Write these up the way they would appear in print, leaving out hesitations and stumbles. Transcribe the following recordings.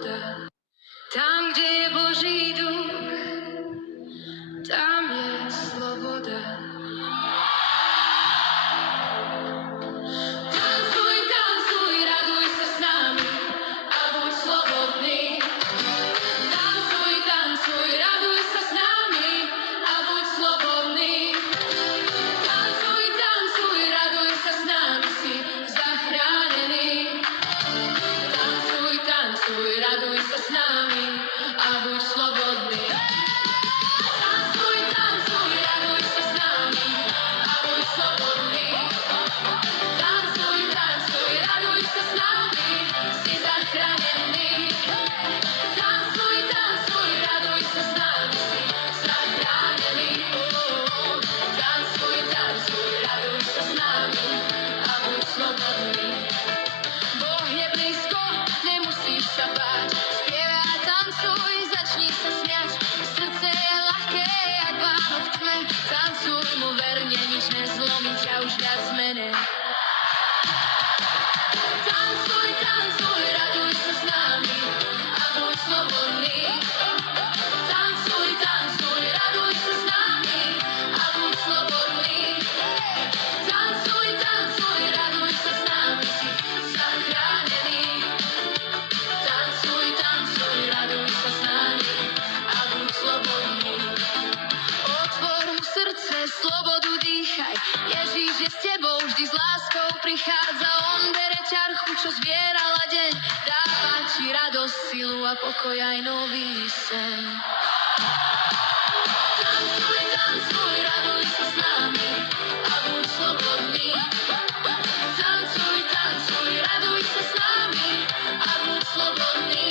sloboda. Tam, kde je Boží duch, tam je sloboda. Tancuj, tancuj, raduj sa s nami a buď slobodný. Tancuj, tancuj, raduj sa s nami a buď slobodný. Tancuj, tancuj, raduj sa s nami, si zachránený. Tancuj, tancuj, raduj sa s nami a buď slobodný. Tancuj, tancuj, raduj sa s nami a buď slobodný. Tancuj, tancuj, raduj sa s nami, si zachránený. Tancuj, tancuj, raduj sa s nami, si zachránený. Tancuj, tancuj, raduj sa s nami a buď slobodný. Boh je blízko, nemusíš sa báť. Spievaj a tancuj, začni sa smiať. Srdce je ľahké, jak Vánok v tme. Tancuj mu verne, nič nezlomí ťa už viac menej. Tancuj, tancuj, raduj sa s nami a buď slobodný. Tancuj, tancuj, raduj sa s nami a buď slobodný. Tancuj, tancuj, raduj sa s nami, si zachránený. Tancuj, tancuj, raduj sa s nami a buď slobodný. Otvor mu srdce, slobodu dýchaj. Ježíš je s tebou, vždy s láskou prichádza. On bere ťarchu, čo zbierala deň. Dáva ti radosť, silu a pokoj aj nový sen. Tancuj, tancuj, raduj sa s nami a buď slobodný. Tancuj, tancuj, raduj sa s nami a buď slobodný.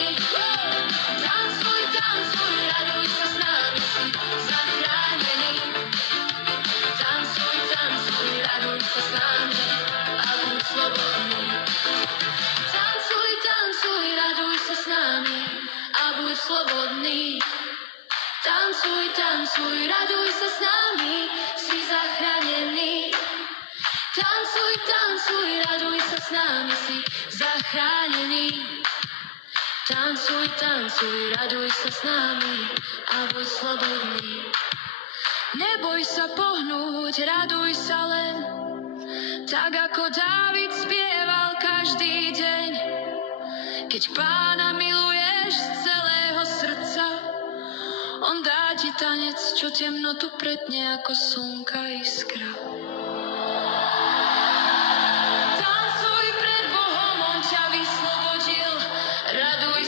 Tancuj, tancuj, raduj sa s nami, si zachránený. Tancuj, tancuj, raduj sa s nami a buď slobodný. Tancuj, tancuj, raduj sa s nami a buď slobodný. Tancuj, tancuj, raduj sa s nami, si zachránený. Tancuj, tancuj, raduj sa s nami, si zachránený. Tancuj, tancuj, raduj sa s nami a buď slobodný. Neboj sa pohnúť, raduj sa len, tak ako Dávid spieval každý deň. Keď Pána miluješ z celého srdca, on dá ti tanec, čo temnotu pretne ako slnka iskra.